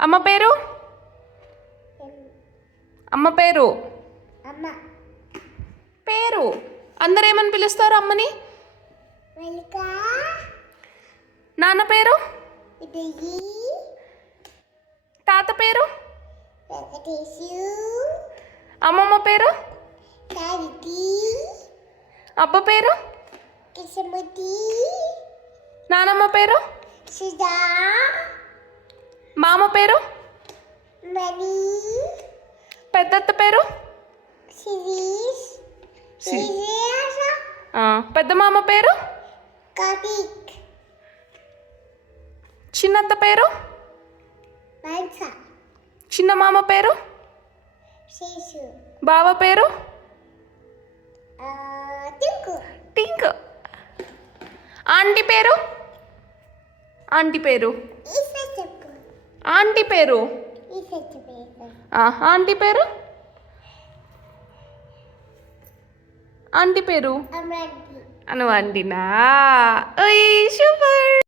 అమ్మ పేరు? అమ్మ పేరు? పేరు అందరు ఏమని పిలుస్తారు అమ్మని? నాన్న పేరు? తాత పేరు? అమ్మమ్మ పేరు? అబ్బ పేరు? నానమ్మ పేరు? మామ పేరు? పెద్దత్త పేరు? పెద్ద మామ పేరు? చిన్నత్త పేరు? చిన్న మామ పేరు? బావ పేరు? టింకు. ఆంటీ పేరు? ఆంటీ పేరు? ఆంటీ పేరు? ఆంటీ పేరు? ఆంటీ పేరు? అను ఆంటీనా? సూపర్.